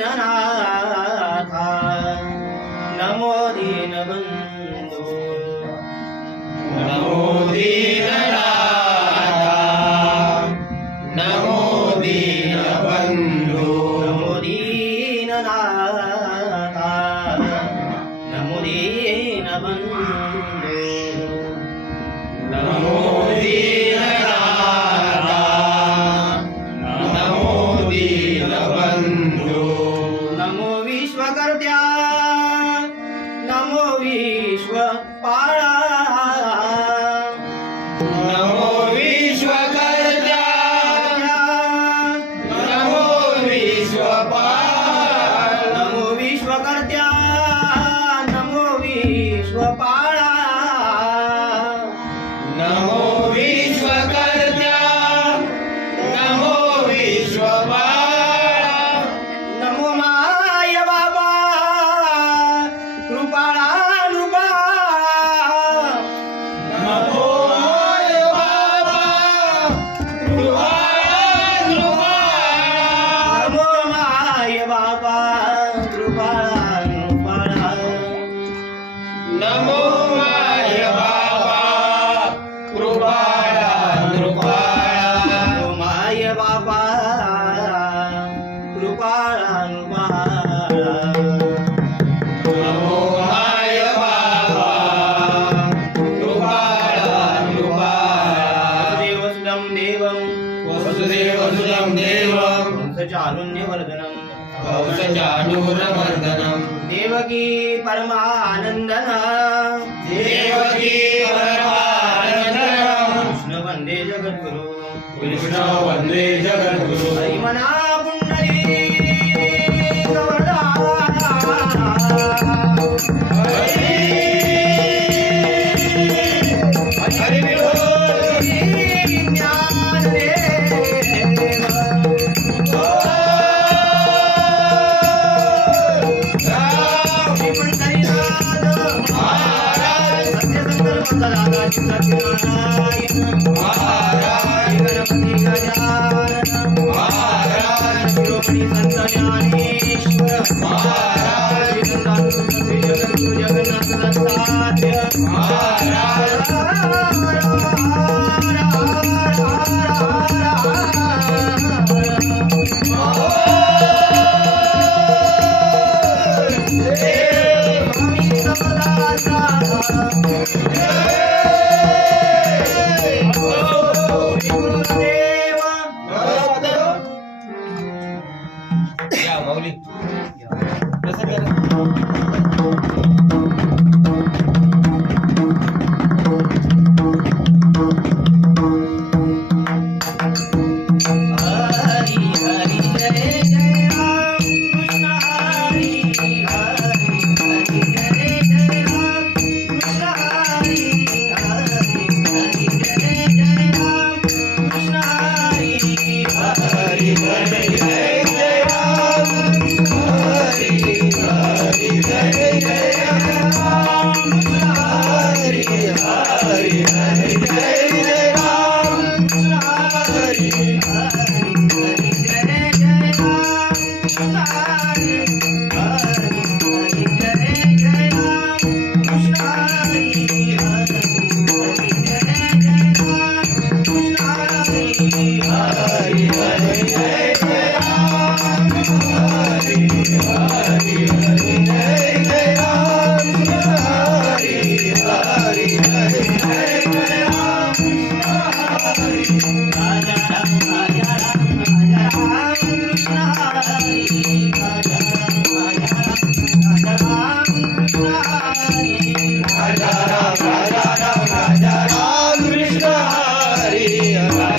NaMo पकडत्या. পাড়ানো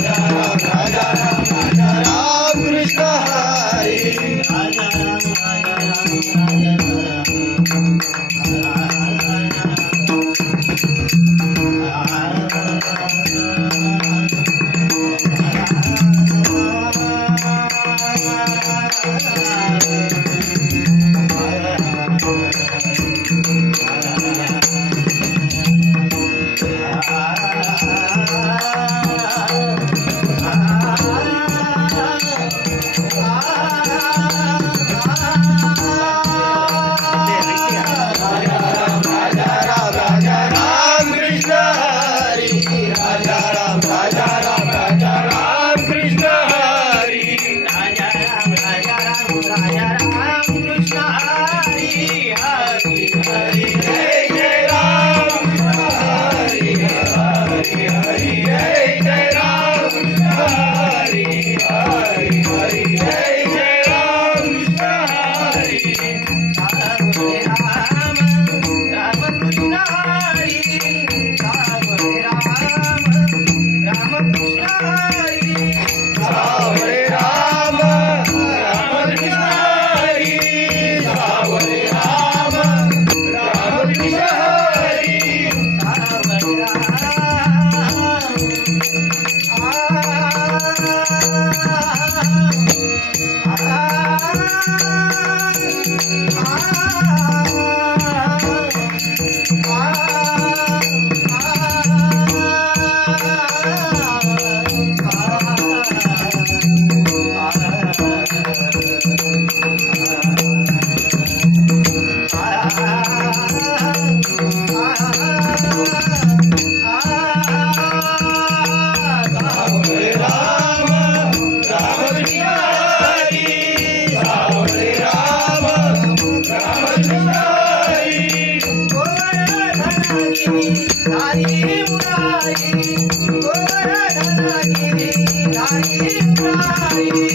Radha Radha Thank you.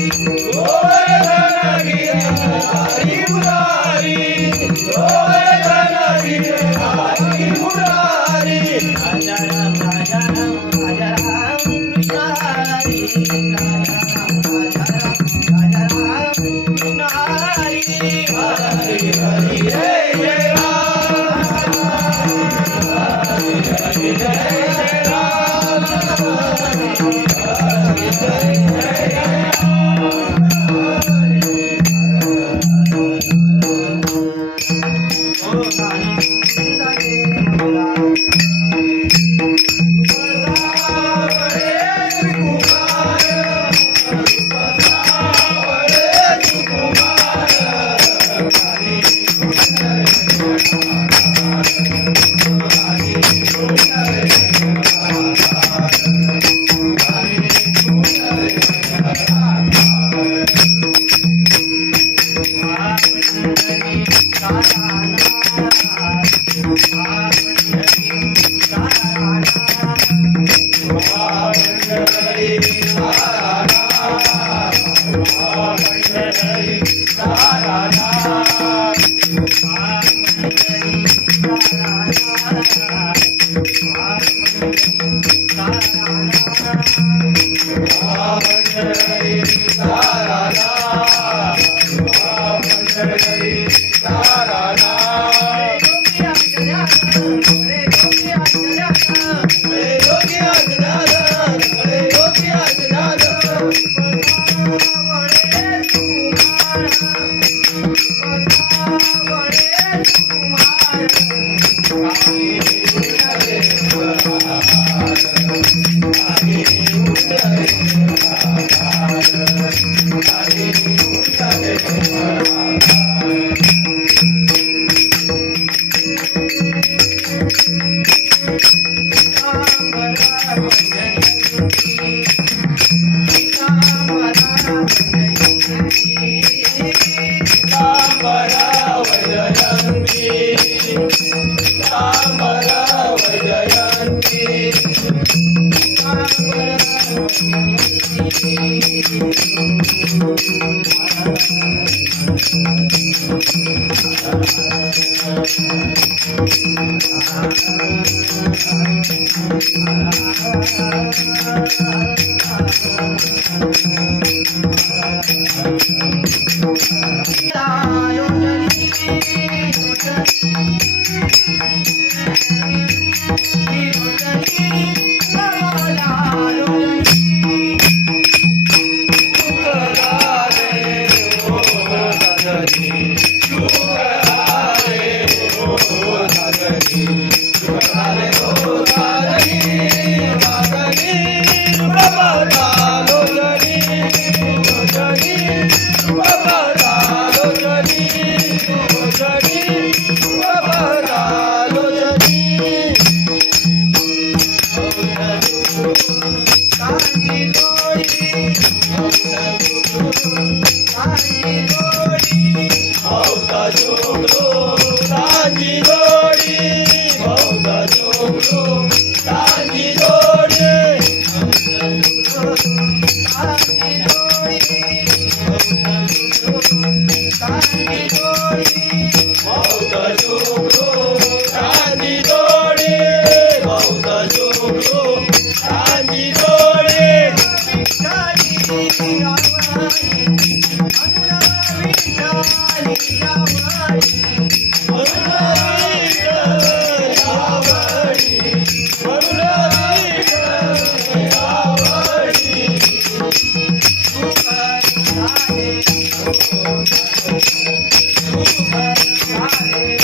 Thank you.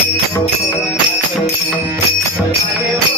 Thank you.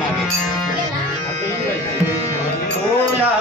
मागे. थोडा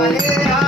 Hallelujah.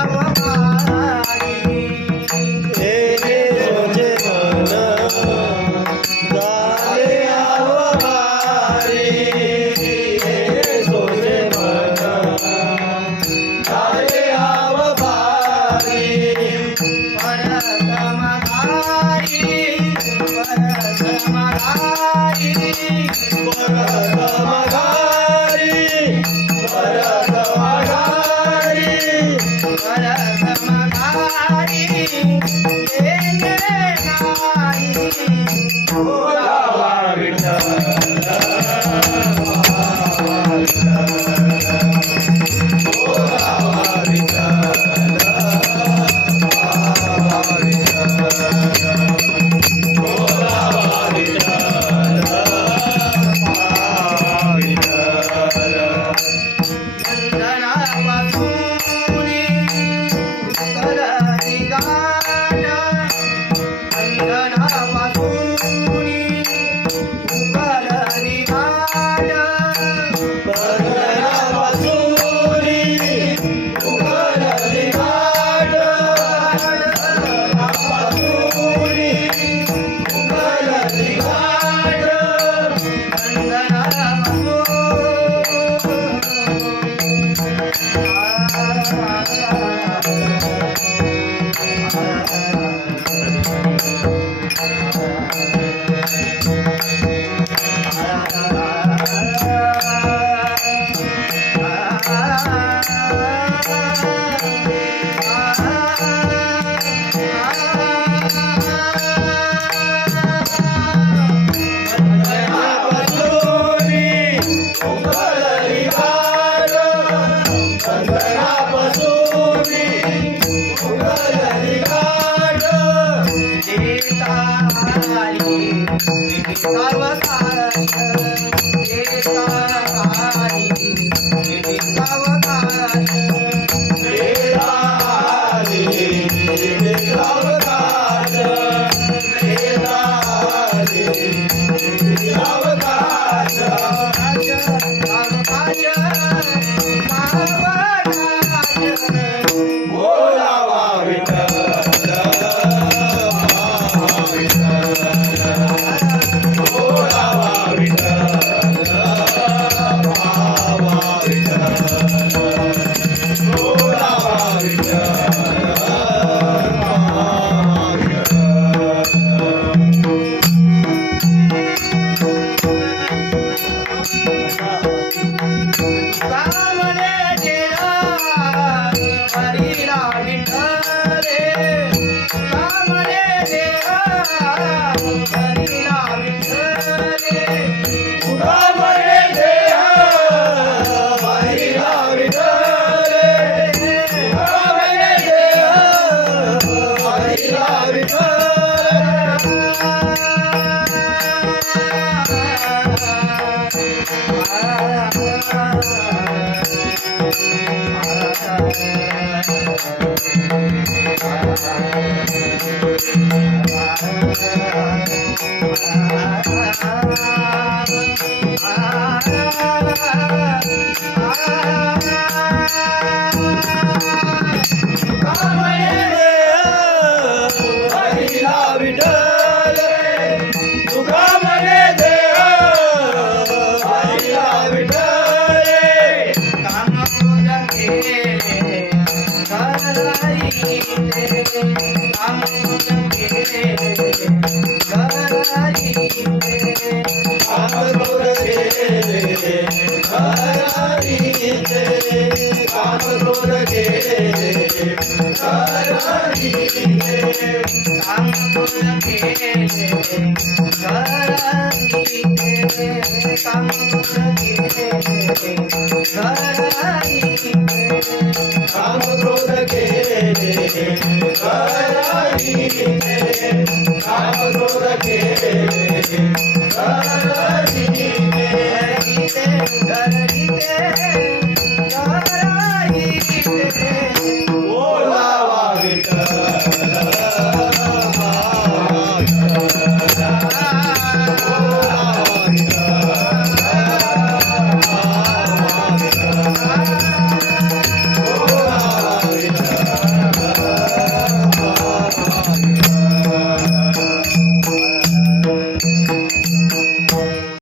Bye. ಕಂಬ